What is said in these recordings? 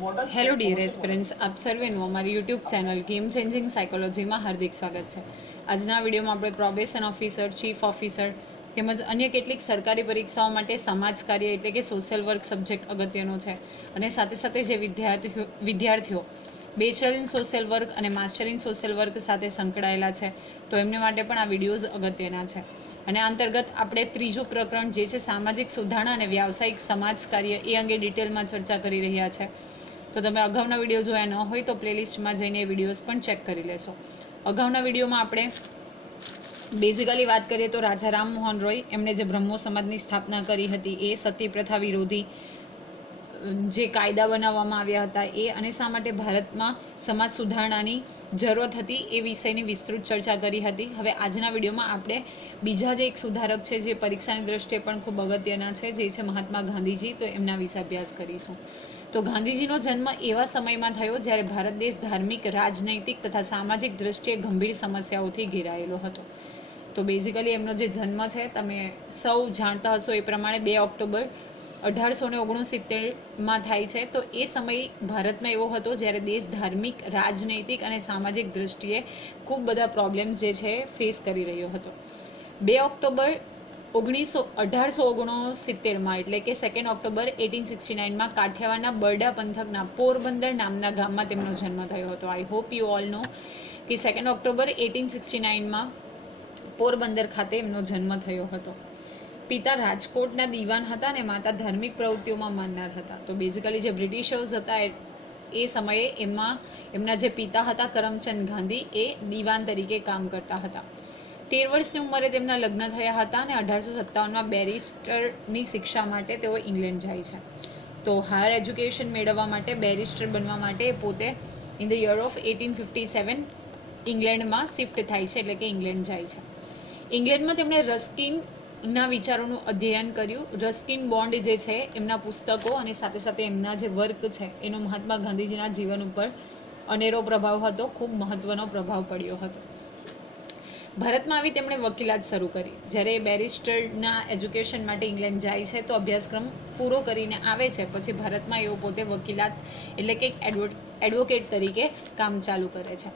Hello dear aspirants, આપ સર્વેનું અમારી YouTube channel game changing સાયકોલોજીમાં હાર્દિક સ્વાગત છે. આજના વિડીયોમાં આપણે પ્રોબેશન ઓફિસર, ચીફ ઓફિસર તેમજ અન્ય કેટલીક સરકારી પરીક્ષાઓ માટે સમાજ કાર્ય એટલે કે સોશિયલ વર્ક સબ્જેક્ટ અગત્યનો છે. અને સાથે સાથે જે વિદ્યાર્થીઓ બેચલર ઇન સોશિયલ વર્ક અને માસ્ટર ઇન સોશિયલ વર્ક સાથે સંકળાયેલા છે તો એમને માટે પણ આ વિડીયોઝ અગત્યના છે. અને આ અંતર્ગત આપણે ત્રીજું પ્રકરણ જે છે સામાજિક સુધારણા અને વ્યાવસાયિક સમાજ કાર્ય એ અંગે ડિટેલમાં ચર્ચા કરી રહ્યા છે. તો તમે અગાઉના વિડીયો જોયા ન હોય તો પ્લેલિસ્ટમાં જઈને એ વિડીયોઝ પણ ચેક કરી લેશો. અગાઉના વિડીયોમાં આપણે બેઝિકલી વાત કરીએ તો રાજા રામમોહન રોય એમણે જે બ્રહ્મો સમાજની સ્થાપના કરી હતી એ, સતી પ્રથા વિરોધી જે કાયદા બનાવવામાં આવ્યા હતા એ, અને શા માટે ભારતમાં સમાજ સુધારણાની જરૂરત હતી એ વિષયની વિસ્તૃત ચર્ચા કરી હતી. હવે આજના વિડીયોમાં આપણે બીજા જે એક સુધારક છે જે પરીક્ષાની દ્રષ્ટિએ પણ ખૂબ અગત્યના છે, જે છે મહાત્મા ગાંધીજી, તો એમના વિશે અભ્યાસ કરીશું. તો ગાંધીજીનો જન્મ એવા સમયમાં થયો જ્યારે ભારત દેશ ધાર્મિક, રાજનૈતિક તથા સામાજિક દ્રષ્ટિએ ગંભીર સમસ્યાઓથી ઘેરાયેલો હતો. તો બેઝિકલી એમનો જે જન્મ છે તમે સૌ જાણતા હશો એ પ્રમાણે 2 ઓક્ટોબર 1869માં થાય છે. તો એ સમય ભારતમાં એવો હતો જ્યારે દેશ ધાર્મિક, રાજનૈતિક અને સામાજિક દ્રષ્ટિએ ખૂબ બધા પ્રોબ્લેમ્સ જે છે ફેસ કરી રહ્યો હતો. 2 ઓક્ટોબર 1869માં એટલે કે 2 ઓક્ટોબર 1869માં કાઠિયાવાડના બરડા પંથકના પોરબંદર નામના ગામમાં તેમનો જન્મ થયો હતો. I hope you all know કે 2 ઓક્ટોબર 1869માં પોરબંદર ખાતે એમનો જન્મ થયો હતો. પિતા રાજકોટના દીવાન હતા અને માતા ધાર્મિક પ્રવૃત્તિઓમાં માનનાર હતા. તો બેઝિકલી જે બ્રિટિશર્સ હતા એ સમયે એમના જે પિતા હતા કરમચંદ ગાંધી એ દીવાન તરીકે કામ કરતા હતા. 13 વર્ષની ઉંમરે તેમના લગ્ન થયા હતા અને 1857માં બેરિસ્ટરની શિક્ષા માટે તેઓ ઇંગ્લેન્ડ જાય છે. તો હાયર એજ્યુકેશન મેળવવા માટે, બેરિસ્ટર બનવા માટે પોતે ઇન ધ યર ઓફ 1857 ઇંગ્લેન્ડમાં શિફ્ટ થાય છે, એટલે કે ઇંગ્લેન્ડ જાય છે. ઇંગ્લેન્ડમાં તેમણે રસ્કિનના વિચારોનું અધ્યયન કર્યું. રસ્કિન બોન્ડ જે છે એમના પુસ્તકો અને સાથે સાથે એમના જે વર્ક છે એનો મહાત્મા ગાંધીજીના જીવન ઉપર અનેરો પ્રભાવ હતો, ખૂબ મહત્વનો પ્રભાવ પડ્યો હતો. ભારતમાં આવી તેમણે વકીલાત શરૂ કરી. જ્યારે બેરિસ્ટરના એજ્યુકેશન માટે ઇંગ્લેન્ડ જાય છે તો અભ્યાસક્રમ પૂરો કરીને આવે છે પછી ભારતમાં એઓ પોતે વકીલાત એટલે કે એડવોકેટ તરીકે કામ ચાલુ કરે છે.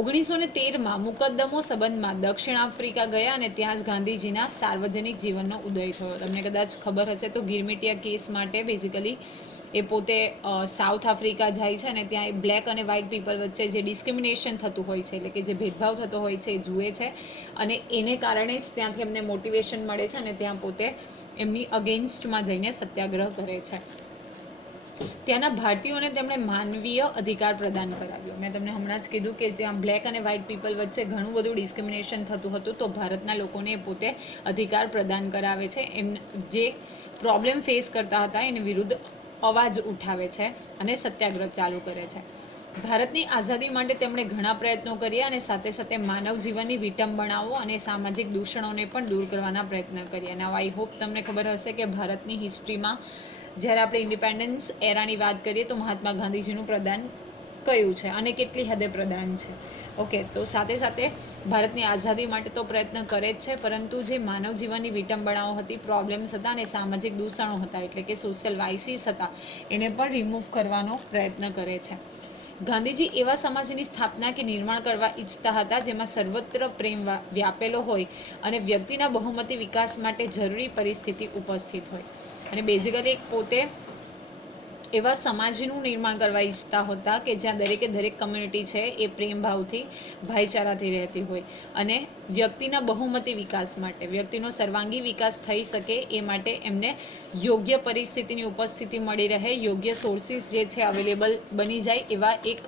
1913માં મુકદ્દમો સંબંધમાં દક્ષિણ આફ્રિકા ગયા અને ત્યાં જ ગાંધીજીના સાર્વજનિક જીવનનો ઉદય થયો. તમને કદાચ ખબર હશે તો ગિરમિટિયા કેસ માટે બેઝિકલી એ પોતે સાઉથ આફ્રિકા જાય છે અને ત્યાં એ બ્લેક અને વ્હાઇટ પીપલ વચ્ચે જે ડિસ્ક્રિમિનેશન થતું હોય છે એટલે કે જે ભેદભાવ થતો હોય છે એ જુએ છે અને એને કારણે જ ત્યાંથી એમને મોટિવેશન મળે છે અને ત્યાં પોતે એમની અગેન્સ્ટમાં જઈને સત્યાગ્રહ કરે છે. ત્યાંના ભારતીયોને તેમણે માનવીય અધિકાર પ્રદાન કરાવ્યો. મેં તમને હમણાં જ કીધું કે ત્યાં બ્લેક અને વ્હાઇટ પીપલ વચ્ચે ઘણું બધું ડિસ્ક્રિમિનેશન થતું હતું, તો ભારતના લોકોને પોતે અધિકાર પ્રદાન કરાવે છે. એમ જે પ્રોબ્લેમ ફેસ કરતા હતા એની વિરુદ્ધ અવાજ ઉઠાવે છે અને સત્યાગ્રહ ચાલુ કરે છે. ભારતની આઝાદી માટે તેમણે ઘણા પ્રયત્નો કર્યા અને સાથે સાથે માનવ જીવનની વિટંબણાઓ અને સામાજિક દૂષણોને પણ દૂર કરવાના પ્રયત્ન કર્યા. અને આઈ હોપ તમને ખબર હશે કે ભારતની હિસ્ટ્રીમાં જ્યારે આપણે ઇન્ડિપેન્ડન્સ એરાની વાત કરીએ તો મહાત્મા ગાંધીજીનું પ્રદાન કયું છે અને કેટલી હદે પ્રદાન છે. ઓકે, તો સાથે સાથે ભારતની આઝાદી માટે તો પ્રયત્ન કરે જ છે, પરંતુ જે માનવ જીવનની વિટંબણાઓ હતી, પ્રોબ્લેમ્સ હતા અને સામાજિક દૂષણો હતા એટલે કે સોશિયલ વાઇસીસ હતા એને પણ રિમૂવ કરવાનો પ્રયત્ન કરે છે. ગાંધીજી એવા સમાજની સ્થાપના કે નિર્માણ કરવા ઈચ્છતા હતા જેમાં સર્વત્ર પ્રેમ વ્યાપેલો હોય અને વ્યક્તિના બહુમતી વિકાસ માટે જરૂરી પરિસ્થિતિ ઉપસ્થિત હોય. અને બેઝિકલી પોતે એવા સમાજનું નિર્માણ કરવા ઈચ્છતા હતા કે જ્યાં દરેકે દરેક કમ્યુનિટી છે એ પ્રેમ ભાવથી, ભાઈચારાથી રહેતી હોય અને વ્યક્તિના બહુમતી વિકાસ માટે, વ્યક્તિનો સર્વાંગી વિકાસ થઈ શકે એ માટે એમને યોગ્ય પરિસ્થિતિની ઉપસ્થિતિ મળી રહે, યોગ્ય સોર્સિસ જે છે અવેલેબલ બની જાય એવા એક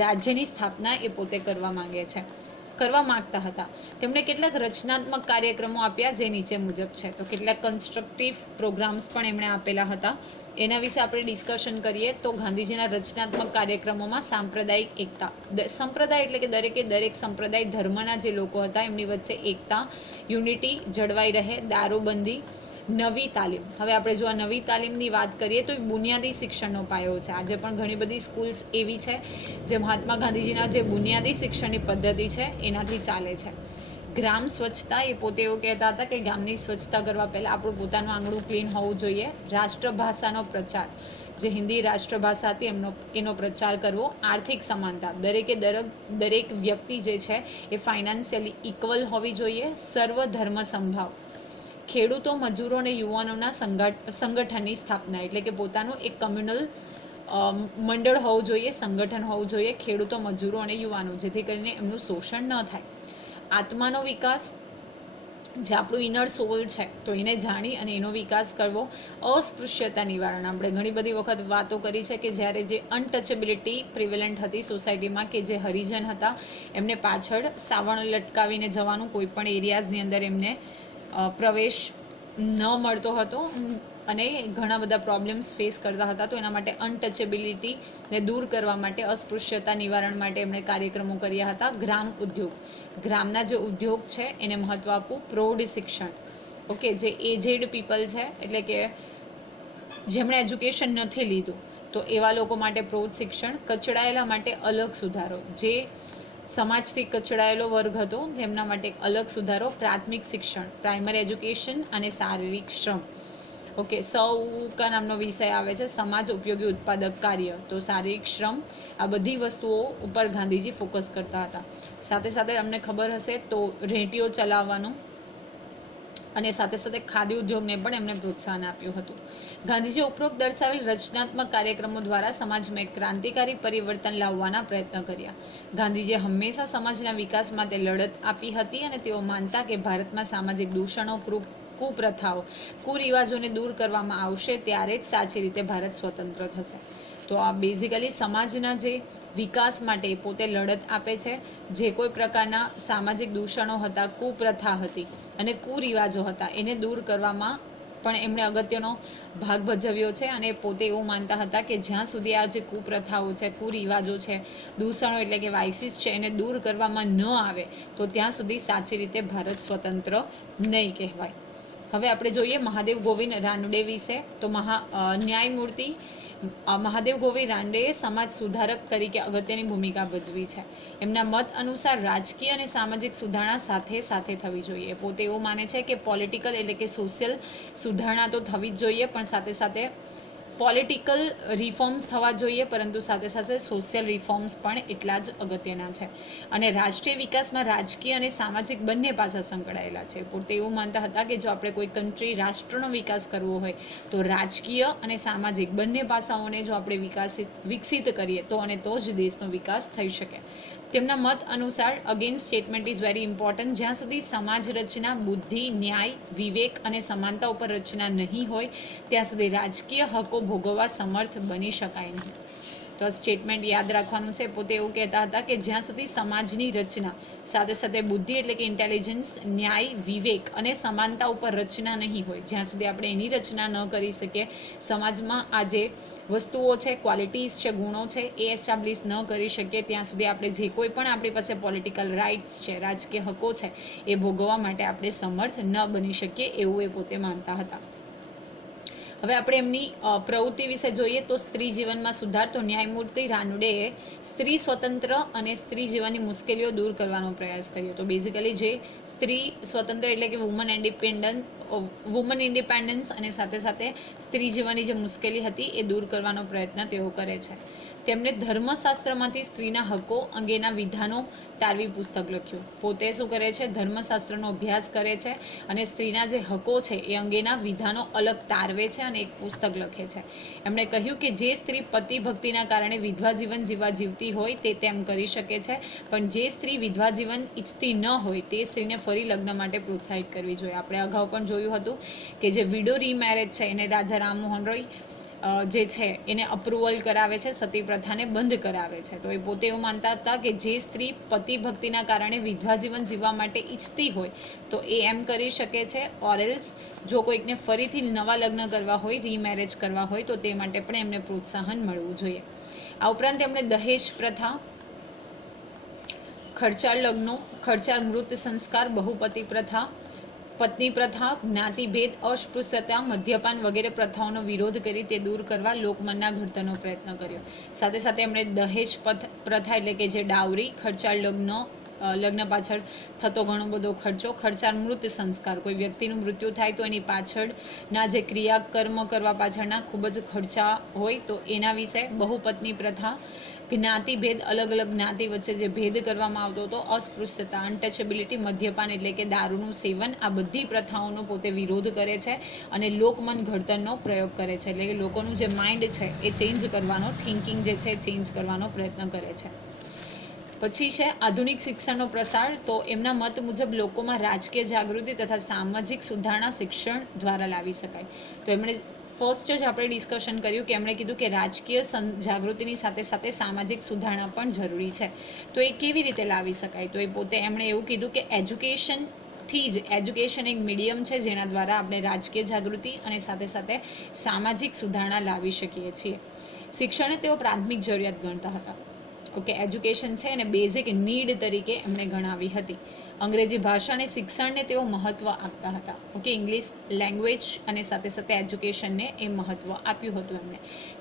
રાજ્યની સ્થાપના એ પોતે કરવા માગતા હતા. તેમણે કેટલાક રચનાત્મક કાર્યક્રમો આપ્યા જે નીચે મુજબ છે. તો કેટલાક કન્સ્ટ્રક્ટિવ પ્રોગ્રામ્સ પણ એમણે આપેલા હતા. એના વિશે આપણે ડિસ્કશન કરીએ તો ગાંધીજીના રચનાત્મક કાર્યક્રમોમાં સાંપ્રદાયિક એકતા, સંપ્રદાય એટલે કે દરેકે દરેક સંપ્રદાય ધર્મના જે લોકો હતા એમની વચ્ચે એકતા, યુનિટી જળવાઈ રહે, દારૂબંધી, નવી તાલીમ. હવે આપણે જો આ નવી તાલીમની વાત કરીએ તો એ બુનિયાદી શિક્ષણનો પાયો છે. આજે પણ ઘણી બધી સ્કૂલ્સ એવી છે જે મહાત્મા ગાંધીજીના જે બુનિયાદી શિક્ષણની પદ્ધતિ છે એનાથી ચાલે છે. ગ્રામ સ્વચ્છતા, એ પોતે એવું કહેતા હતા કે ગામની સ્વચ્છતા કરવા પહેલાં આપણું પોતાનું આંગણું ક્લીન હોવું જોઈએ. રાષ્ટ્રભાષાનો પ્રચાર, જે હિન્દી રાષ્ટ્રભાષા હતી એનો પ્રચાર કરવો. આર્થિક સમાનતા, દરેક વ્યક્તિ જે છે એ ફાઇનાન્શિયલી ઇક્વલ હોવી જોઈએ. સર્વધર્મ સંભાવ, ખેડૂતો, મજૂરો અને યુવાનોના સંગઠનની સ્થાપના, એટલે કે પોતાનું એક કમ્યુનલ મંડળ હોવું જોઈએ, સંગઠન હોવું જોઈએ, ખેડૂતો, મજૂરો અને યુવાનો, જેથી કરીને એમનું શોષણ ન થાય. આત્માનો વિકાસ, જે આપણું ઇનર સોલ છે તો એને જાણી અને એનો વિકાસ કરવો. અસ્પૃશ્યતા નિવારણ, આપણે ઘણી બધી વખત વાતો કરી છે કે જ્યારે જે અનટચેબિલિટી પ્રિવેલન્ટ હતી સોસાયટીમાં, કે જે હરિજન હતા એમને પાછળ સાવણ લટકાવીને જવાનું, કોઈ પણ એરિયાઝની અંદર એમને પ્રવેશ ન મળતો હતો અને ઘણા બધા પ્રોબ્લેમ્સ ફેસ કરતા હતા. તો એના માટે અનટચેબિલિટીને દૂર કરવા માટે, અસ્પૃશ્યતા નિવારણ માટે એમણે કાર્યક્રમો કર્યા હતા. ગ્રામ ઉદ્યોગ, ગ્રામના જે ઉદ્યોગ છે એને મહત્ત્વ આપવું. પ્રૌઢ શિક્ષણ, ઓકે, જે એજેડ પીપલ છે, એટલે કે જેમણે એજ્યુકેશન નથી લીધું તો એવા લોકો માટે પ્રૌઢ શિક્ષણ. કચડાયેલા માટે અલગ સુધારો, જે સમાજથી કચડાયેલો વર્ગ હતો તેમના માટે અલગ સુધારો. પ્રાથમિક શિક્ષણ, પ્રાઇમરી એજ્યુકેશન અને શારીરિક શ્રમ. ઓકે, સૌકા નામનો વિષય આવે છે, સમાજ ઉપયોગી ઉત્પાદક કાર્ય. તો શારીરિક શ્રમ, આ બધી વસ્તુઓ ઉપર ગાંધીજી ફોકસ કરતા હતા. સાથે સાથે અમને ખબર હશે તો રેડિયો ચલાવવાનું અને સાથે સાથે ખાદી ઉદ્યોગને પણ એમણે પ્રોત્સાહન આપ્યું હતું. ગાંધીજીએ ઉપરોક્ત દર્શાવેલ રચનાત્મક કાર્યક્રમો દ્વારા સમાજમાં એક ક્રાંતિકારી પરિવર્તન લાવવાના પ્રયત્ન કર્યા. ગાંધીજીએ હંમેશા સમાજના વિકાસ માટે લડત આપી હતી અને તેઓ માનતા કે ભારતમાં સામાજિક દૂષણો, કુપ્રથાઓ, કુરિવાજોને દૂર કરવામાં આવશે ત્યારે જ સાચી રીતે ભારત સ્વતંત્ર થશે. તો આ બેઝિકલી સમાજના જે વિકાસ માટે પોતે લડત આપે છે. જે કોઈ પ્રકારના સામાજિક દૂષણો હતા, કુપ્રથા હતી અને કુરિવાજો હતા, એને દૂર કરવામાં પણ એમણે અગત્યનો ભાગ ભજવ્યો છે. અને પોતે એવું માનતા હતા કે જ્યાં સુધી આ જે કુપ્રથાઓ છે, કુરિવાજો છે, દૂષણો એટલે કે વાઇસીસ છે, એને દૂર કરવામાં ન આવે તો ત્યાં સુધી સાચી રીતે ભારત સ્વતંત્ર નહીં કહેવાય. હવે આપણે જોઈએ મહાદેવ ગોવિંદ રાનડે વિશે. તો ન્યાયમૂર્તિ મહાદેવ ગોવિંદ રાનડેએ સમાજ સુધારક તરીકે અગત્યની ભૂમિકા ભજવી છે. એમના મત અનુસાર રાજકીય અને સામાજિક સુધારણા સાથે સાથે થવી જોઈએ. પોતે એવું માને છે કે પોલિટિકલ એટલે કે સોશિયલ સુધારણા તો થવી જ જોઈએ, પણ સાથે સાથે પોલિટિકલ રિફોર્મ્સ થવા જોઈએ, પરંતુ સાથે સાથે સોશિયલ રિફોર્મ્સ પણ એટલા જ અગત્યના છે. અને રાષ્ટ્રીય વિકાસમાં રાજકીય અને સામાજિક બંને પાસા સંકળાયેલા છે. પોતે એવું માનતા હતા કે જો આપણે કોઈ કન્ટ્રી, રાષ્ટ્રનો વિકાસ કરવો હોય તો રાજકીય અને સામાજિક બંને પાસાઓને જો આપણે વિકસિત કરીએ તો જ દેશનો વિકાસ થઈ શકે. તેમના મત અનુસાર again statement is very important, જ્યાં સુધી સમાજ રચના બુદ્ધિ, ન્યાય, વિવેક અને સમાનતા ઉપર રચના નહીં હોય ત્યાં સુધી રાજકીય હકો ભોગવવા સમર્થ બની શકાય નહીં. તો આ સ્ટેટમેન્ટ યાદ રાખવાનું છે. પોતે એવું કહેતા હતા કે જ્યાં સુધી સમાજની રચના સાથે સાથે બુદ્ધિ એટલે કે ઇન્ટેલિજન્સ, ન્યાય, વિવેક અને સમાનતા ઉપર રચના નહીં હોય, જ્યાં સુધી આપણે એની રચના ન કરી શકીએ, સમાજમાં આ જે વસ્તુઓ છે, ક્વોલિટીઝ છે, ગુણો છે, એ એસ્ટાબ્લિશ ન કરી શકીએ ત્યાં સુધી આપણે જે કોઈ પણ આપણી પાસે પોલિટિકલ રાઇટ્સ છે, રાજકીય હકો છે, એ ભોગવવા માટે આપણે સમર્થ ન બની શકીએ, એવું એ પોતે માનતા હતા. હવે આપણે એમની પ્રવૃત્તિ વિશે જોઈએ તો સ્ત્રી જીવનમાં સુધાર. તો ન્યાયમૂર્તિ રાનડેએ સ્ત્રી સ્વતંત્ર અને સ્ત્રી જીવનની મુશ્કેલીઓ દૂર કરવાનો પ્રયાસ કર્યો. તો બેઝિકલી જે સ્ત્રી સ્વતંત્ર એટલે કે વુમન ઇન્ડિપેન્ડન્સ અને સાથે સાથે સ્ત્રી જીવનની જે મુશ્કેલી હતી એ દૂર કરવાનો પ્રયત્ન તેઓ કરે છે. તેમણે ધર્મશાસ્ત્રમાંથી સ્ત્રીના હકો અંગેના વિધાનો તારવી પુસ્તક લખ્યું. પોતે શું કરે છે? ધર્મશાસ્ત્રનો અભ્યાસ કરે છે અને સ્ત્રીના જે હકો છે એ અંગેના વિધાનો અલગ તારવે છે અને એક પુસ્તક લખે છે. એમણે કહ્યું કે જે સ્ત્રી પતિ ભક્તિના કારણે વિધવા જીવન જીવતી હોય તે તેમ કરી શકે છે, પણ જે સ્ત્રી વિધવા જીવન ઈચ્છતી ન હોય તે સ્ત્રીને ફરી લગ્ન માટે પ્રોત્સાહિત કરવી જોઈએ. આપણે અગાઉ પણ જોયું હતું કે જે વિડો રીમેરેજ છે એને રાજા રામમોહન રોય જે છે એને અપ્રુવલ કરાવે છે, સતી પ્રથાને બંધ કરાવે છે. તો એ પોતે એવું માનતા હતા કે જે સ્ત્રી પતિ ભક્તિના કારણે વિધવા જીવન જીવવા માટે ઈચ્છતી હોય તો એ એમ કરી શકે છે, ઓર એલ્સ જો કોઈકને ફરીથી નવા લગ્ન કરવા હોય, રીમેરેજ કરવા હોય તો તે માટે પણ એમને પ્રોત્સાહન મળવું જોઈએ. આ ઉપરાંત એમણે દહેજ પ્રથા, ખર્ચાળ લગ્નો, ખર્ચાળ મૃત સંસ્કાર, બહુપતિ પ્રથા, પત્ની પ્રથા, જ્ઞાતિભેદ, અસ્પૃશ્યતા, મદ્યપાન વગેરે પ્રથાઓનો વિરોધ કરી તે દૂર કરવા લોકમનના ઘડતરનો પ્રયત્ન કર્યો. સાથે સાથે એમણે દહેજ પ્રથા એટલે કે જે ડાવરી, ખર્ચાળ લગ્નો, લગ્ન પાછળ થતો ઘણો બધો ખર્ચો, ખર્ચામૃત સંસ્કાર, કોઈ વ્યક્તિનું મૃત્યુ થાય તો એની પાછળના જે ક્રિયાકર્મ કરવા પાછળના ખૂબ જ ખર્ચા હોય, તો એના વિશે, બહુપત્ની પ્રથા, જ્ઞાતિભેદ, અલગ અલગ જ્ઞાતિ વચ્ચે જે ભેદ કરવામાં આવતો હતો, અસ્પૃશ્યતા, અનટચેબિલિટી, મદ્યપાન એટલે કે દારૂનું સેવન, આ બધી પ્રથાઓનો પોતે વિરોધ કરે છે અને લોકમન ઘડતરનો પ્રયોગ કરે છે, એટલે કે લોકોનું જે માઇન્ડ છે એ ચેન્જ કરવાનો, થિંકિંગ જે છે એ ચેન્જ કરવાનો પ્રયત્ન કરે છે. પછી છે આધુનિક શિક્ષણનો પ્રસાર. તો એમના મત મુજબ લોકોમાં રાજકીય જાગૃતિ તથા સામાજિક સુધારણા શિક્ષણ દ્વારા લાવી શકાય. તો એમણે ફર્સ્ટ જ આપણે ડિસ્કશન કર્યું કે એમણે કીધું કે રાજકીય જાગૃતિની સાથે સાથે સામાજિક સુધારણા પણ જરૂરી છે. તો એ કેવી રીતે લાવી શકાય? તો એ પોતે એમણે એવું કીધું કે એજ્યુકેશન એક મીડિયમ છે જેના દ્વારા આપણે રાજકીય જાગૃતિ અને સાથે સાથે સામાજિક સુધારણા લાવી શકીએ છીએ. શિક્ષણને તેઓ પ્રાથમિક જરૂરિયાત ગણતા હતા. ઓકે, એજ્યુકેશન છે એને બેઝિક નીડ તરીકે એમણે ગણાવી હતી. અંગ્રેજી ભાષા અને શિક્ષણને તેઓ મહત્ત્વ આપતા હતા. ઓકે, ઇંગ્લિશ લેંગ્વેજ અને સાથે સાથે એજ્યુકેશનને એ મહત્ત્વ આપ્યું હતું એમણે.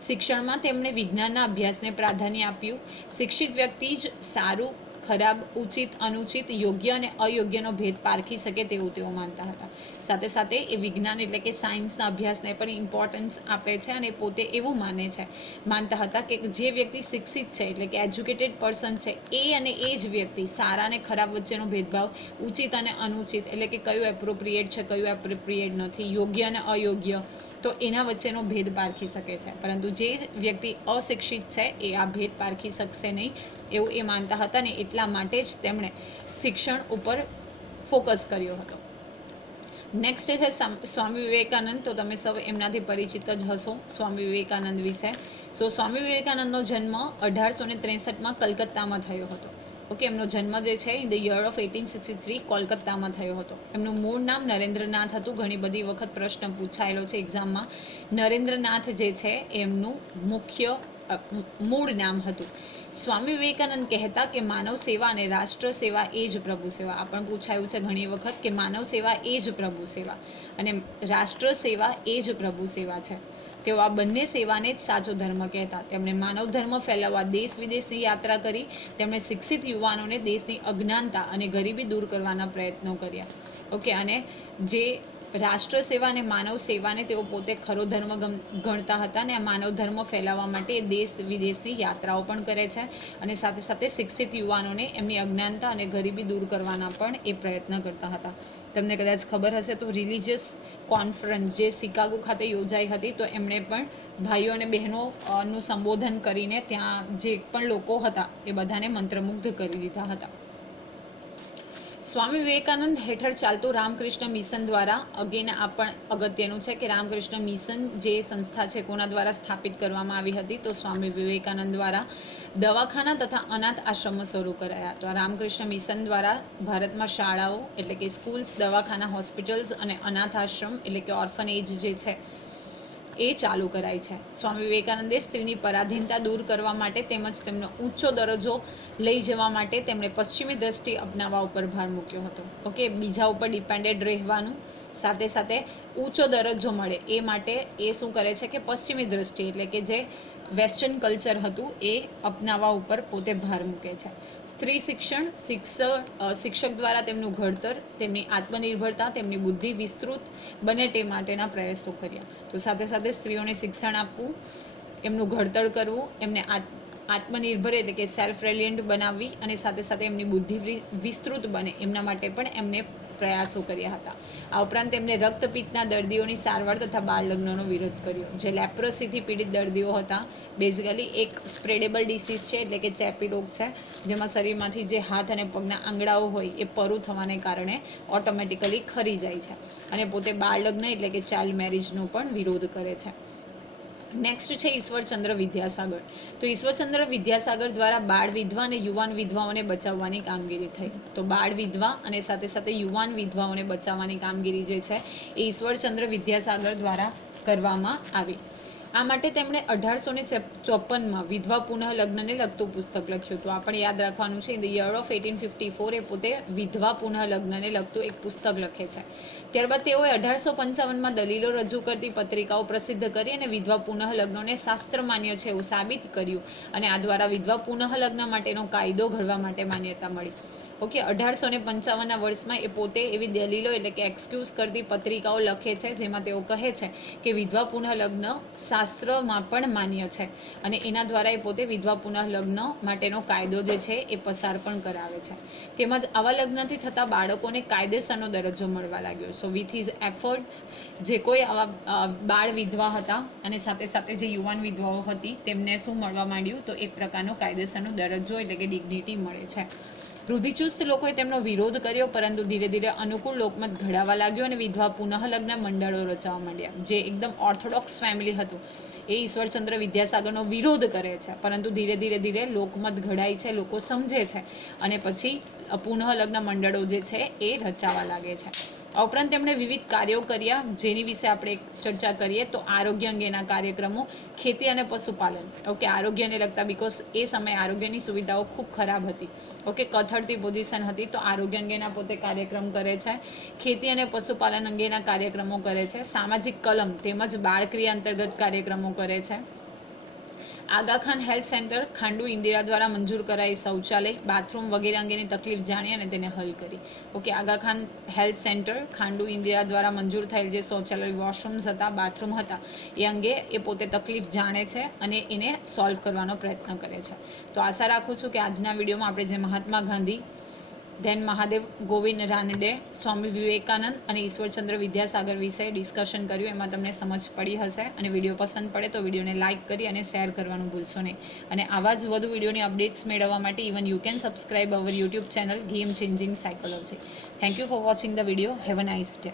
શિક્ષણમાં તેમણે વિજ્ઞાનના અભ્યાસને પ્રાધાન્ય આપ્યું. શિક્ષિત વ્યક્તિ જ સારું, ખરાબ, ઉચિત, અનુચિત, યોગ્ય અને અયોગ્યનો ભેદ પારખી શકે તેવું તેઓ માનતા હતા. સાથે સાથે એ વિજ્ઞાન એટલે કે સાયન્સના અભ્યાસને પણ ઇમ્પોર્ટન્સ આપે છે અને પોતે એવું માનતા હતા કે જે વ્યક્તિ શિક્ષિત છે એટલે કે એજ્યુકેટેડ પર્સન છે એ અને એ જ વ્યક્તિ સારા અને ખરાબ વચ્ચેનો ભેદભાવ, ઉચિત અને અનુચિત એટલે કે કયું એપ્રોપ્રિએટ છે, કયું એપ્રોપ્રિએટ નથી, યોગ્ય અને અયોગ્ય, તો એના વચ્ચેનો ભેદ પારખી શકે છે. પરંતુ જે વ્યક્તિ અશિક્ષિત છે એ આ ભેદ પારખી શકશે નહીં એવું એ માનતા હતા ને એટલા માટે જ તેમણે શિક્ષણ ઉપર ફોકસ કર્યો હતો. નેક્સ્ટ છે સ્વામી વિવેકાનંદ. તો તમે સૌ એમનાથી પરિચિત જ હશો સ્વામી વિવેકાનંદ વિશે. સ્વામી વિવેકાનંદનો જન્મ 1863માં કલકત્તામાં થયો હતો. ઓકે, એમનો જન્મ જે છે ઇન ધ યર ઓફ 1863 કોલકાતામાં થયો હતો. એમનું મૂળ નામ નરેન્દ્રનાથ હતું. ઘણી બધી વખત પ્રશ્ન પૂછાયેલો છે એક્ઝામમાં. નરેન્દ્રનાથ જે છે એમનું મૂળ નામ હતું. સ્વામી વિવેકાનંદ કહેતા કે માનવ સેવા અને રાષ્ટ્ર સેવા એ જ પ્રભુ સેવા. આ પણ પૂછાયું છે ઘણી વખત કે માનવ સેવા એ જ પ્રભુ સેવા અને રાષ્ટ્ર સેવા એ જ પ્રભુ સેવા છે. તેઓ આ બંને સેવાને જ સાચો ધર્મ કહેતા. તેમણે માનવ ધર્મ ફેલાવવા દેશ વિદેશની યાત્રા કરી. તેમણે શિક્ષિત યુવાનોને દેશની અજ્ઞાનતા અને ગરીબી દૂર કરવાના પ્રયત્નો કર્યા. ઓકે, અને જે રાષ્ટ્ર સેવા અને માનવ સેવાને તેઓ પોતે ખરો ધર્મ ગણતા હતા અને આ માનવ ધર્મ ફેલાવવા માટે દેશ વિદેશની યાત્રાઓ પણ કરે છે અને સાથે સાથે શિક્ષિત યુવાનોને એમની અજ્ઞાનતા અને ગરીબી દૂર કરવાના પણ એ પ્રયત્ન કરતા હતા. તમને કદાચ ખબર હશે તો રિલિજિયસ કોન્ફરન્સ જે શિકાગો ખાતે યોજાઈ હતી, તો એમણે પણ ભાઈઓ અને બહેનોનું સંબોધન કરીને ત્યાં જે પણ લોકો હતા એ બધાને મંત્રમુગ્ધ કરી દીધા હતા. સ્વામી વિવેકાનંદ હેઠળ ચાલતું રામકૃષ્ણ મિશન દ્વારા, અગેન આ પણ અગત્યનું છે કે રામકૃષ્ણ મિશન જે સંસ્થા છે કોના દ્વારા સ્થાપિત કરવામાં આવી હતી, તો સ્વામી વિવેકાનંદ દ્વારા દવાખાના તથા અનાથ આશ્રમો શરૂ કરાયા. તો આ રામકૃષ્ણ મિશન દ્વારા ભારતમાં શાળાઓ એટલે કે સ્કૂલ્સ, દવાખાના, હોસ્પિટલ્સ અને અનાથ આશ્રમ એટલે કે ઓર્ફનેજ જે છે એ ચાલુ કરાય છે. સ્વામી વિવેકાનંદે સ્ત્રીની પરાધીનતા દૂર કરવા માટે તેમજ તેમનો ઊંચો દરજ્જો લઈ જવા માટે તેમણે પશ્ચિમી દ્રષ્ટિ અપનાવવા ઉપર ભાર મૂક્યો હતો. ઓકે, બીજા ઉપર ડિપેન્ડેડ રહેવાનું, સાથે સાથે ઊંચો દરજ્જો મળે એ માટે એ શું કરે છે કે પશ્ચિમી દ્રષ્ટિ એટલે કે જે વેસ્ટર્ન કલ્ચર હતું એ અપનાવવા ઉપર પોતે ભાર મૂકે છે. સ્ત્રી શિક્ષણ, શિક્ષક દ્વારા તેમનું ઘડતર, તેમની આત્મનિર્ભરતા, તેમની બુદ્ધિ વિસ્તૃત બને તે માટેના પ્રયાસો કર્યા. તો સાથે સાથે સ્ત્રીઓને શિક્ષણ આપવું, એમનું ઘડતર કરવું, એમને આત્મનિર્ભર એટલે કે સેલ્ફ રિલિયન્ટ બનાવવી અને સાથે સાથે એમની બુદ્ધિ વિસ્તૃત બને એમના માટે પણ એમને પ્રયાસો કર્યા હતા. આ ઉપરાંત તેમણે રક્તપિત્તના દર્દીઓની સારવાર તથા બાળ લગ્નનો વિરોધ કર્યો. જે લેપ્રોસીથી પીડિત દર્દીઓ હતા, બેઝિકલી એક સ્પ્રેડેબલ ડિસીઝ છે એટલે કે ચેપી રોગ છે જેમાં શરીરમાંથી જે હાથ અને પગના આંગળાઓ હોય એ પરું થવાને કારણે ઓટોમેટિકલી ખરી જાય છે અને પોતે બાળ લગ્ન એટલે કે ચાઇલ્ડ મેરેજનો પણ વિરોધ કરે છે. નેક્સ્ટ છે ઈશ્વરચંદ્ર વિદ્યાસાગર. તો ઈશ્વરચંદ્ર વિદ્યાસાગર દ્વારા બાળ વિધવા અને યુવાન વિધવાઓને બચાવવાની કામગીરી થઈ. તો બાળ વિધવા અને સાથે સાથે યુવાન વિધવાઓને બચાવવાની કામગીરી જે છે એ ઈશ્વરચંદ્ર વિદ્યાસાગર દ્વારા કરવામાં આવી. આ માટે તેમણે 1854માં વિધવા પુનઃ લગ્નને લગતું પુસ્તક લખ્યું હતું. આ પણ યાદ રાખવાનું છે. ઇન ધ યર ઓફ 1854 એ પોતે વિધવા પુનઃ લગ્નને લગતું એક પુસ્તક લખે છે. ત્યારબાદ તેઓએ 1855માં દલીલો રજૂ કરતી પત્રિકાઓ પ્રસિદ્ધ કરી અને વિધવા પુનઃ લગ્નોને શાસ્ત્રમાન્ય છે એવું સાબિત કર્યું અને આ દ્વારા વિધવા પુનઃ લગ્ન માટેનો કાયદો ઘડવા માટે માન્યતા મળી. ઓકે 1855ના વર્ષમાં એ પોતે એવી દલીલો એટલે કે એક્સક્યુઝ કરતી પત્રિકાઓ લખે છે, જેમાં તેઓ કહે છે કે વિધવા પુનઃ લગ્ન શાસ્ત્રમાં પણ માન્ય છે અને એના દ્વારા એ પોતે વિધવા પુનઃ લગ્ન માટેનો કાયદો જે છે એ પસાર પણ કરાવે છે. તેમજ આવા લગ્નથી થતા બાળકોને કાયદેસરનો દરજ્જો મળવા લાગ્યો. સો વિથ હિઝ એફર્ટ્સ જે કોઈ આવા બાળ વિધવા હતા અને સાથે સાથે જે યુવાન વિધવાઓ હતી તેમને શું મળવા માંડ્યું, તો એક પ્રકારનો કાયદેસરનો દરજ્જો એટલે કે ડિગ્નિટી મળે છે. રૂઢિચુસ્ત લોકોએ તેમનો વિરોધ કર્યો, પરંતુ ધીરે ધીરે અનુકૂળ લોકમત ઘડાવા લાગ્યો અને વિધવા પુનઃ લગ્ન મંડળો રચવા માંડ્યા. જે એકદમ ઓર્થોડોક્સ ફેમિલી હતું એ ઈશ્વરચંદ્ર વિદ્યાસાગરનો વિરોધ કરે છે, પરંતુ ધીરે ધીરે લોકમત ઘડાય છે, લોકો સમજે છે અને પછી પુનઃ લગ્ન મંડળો જે છે એ રચાવા લાગે છે. આ ઉપરાંત તેમણે વિવિધ કાર્યો કર્યા, જેની વિશે આપણે ચર્ચા કરીએ તો આરોગ્ય અંગેના કાર્યક્રમો, ખેતી અને પશુપાલન. ઓકે, આરોગ્યને લગતા, બિકોઝ એ સમયે આરોગ્યની સુવિધાઓ ખૂબ ખરાબ હતી. ઓકે, કથળતી પોઝિશન હતી, તો આરોગ્ય અંગેના પોતે કાર્યક્રમ કરે છે. ખેતી અને પશુપાલન અંગેના કાર્યક્રમો કરે છે. સામાજિક કલમ તેમજ બાળક્રિયા અંતર્ગત કાર્યક્રમો કરે છે. આગા ખાન હેલ્થ સેન્ટર ખાંડુ ઇન્દિરા દ્વારા મંજૂર કરાયેલ શૌચાલય, બાથરૂમ વગેરે અંગેની તકલીફ જાણી અને તેને હલ કરી. ઓકે, આગા ખાન હેલ્થ સેન્ટર ખાંડુ ઇન્દિરા દ્વારા મંજૂર થયેલ જે શૌચાલય, વોશરૂમ્સ હતા, બાથરૂમ હતા, એ અંગે એ પોતે તકલીફ જાણે છે અને એને સોલ્વ કરવાનો પ્રયત્ન કરે છે. તો આશા રાખું છું કે આજના વિડીયોમાં આપણે જે મહાત્મા ગાંધી, ધેન મહાદેવ ગોવિંદ રાનડે, સ્વામી વિવેકાનંદ અને ઈશ્વરચંદ્ર વિદ્યાસાગર વિશે ડિસ્કશન કર્યું એમાં તમને સમજ પડી હશે. અને વિડીયો પસંદ પડે તો વિડીયોને લાઇક કરી અને શેર કરવાનું ભૂલશો નહીં. અને આવા જ વધુ વિડીયોની અપડેટ્સ મેળવવા માટે even you can subscribe our YouTube channel game changing psychology. Thank you for watching the video. Have a nice day.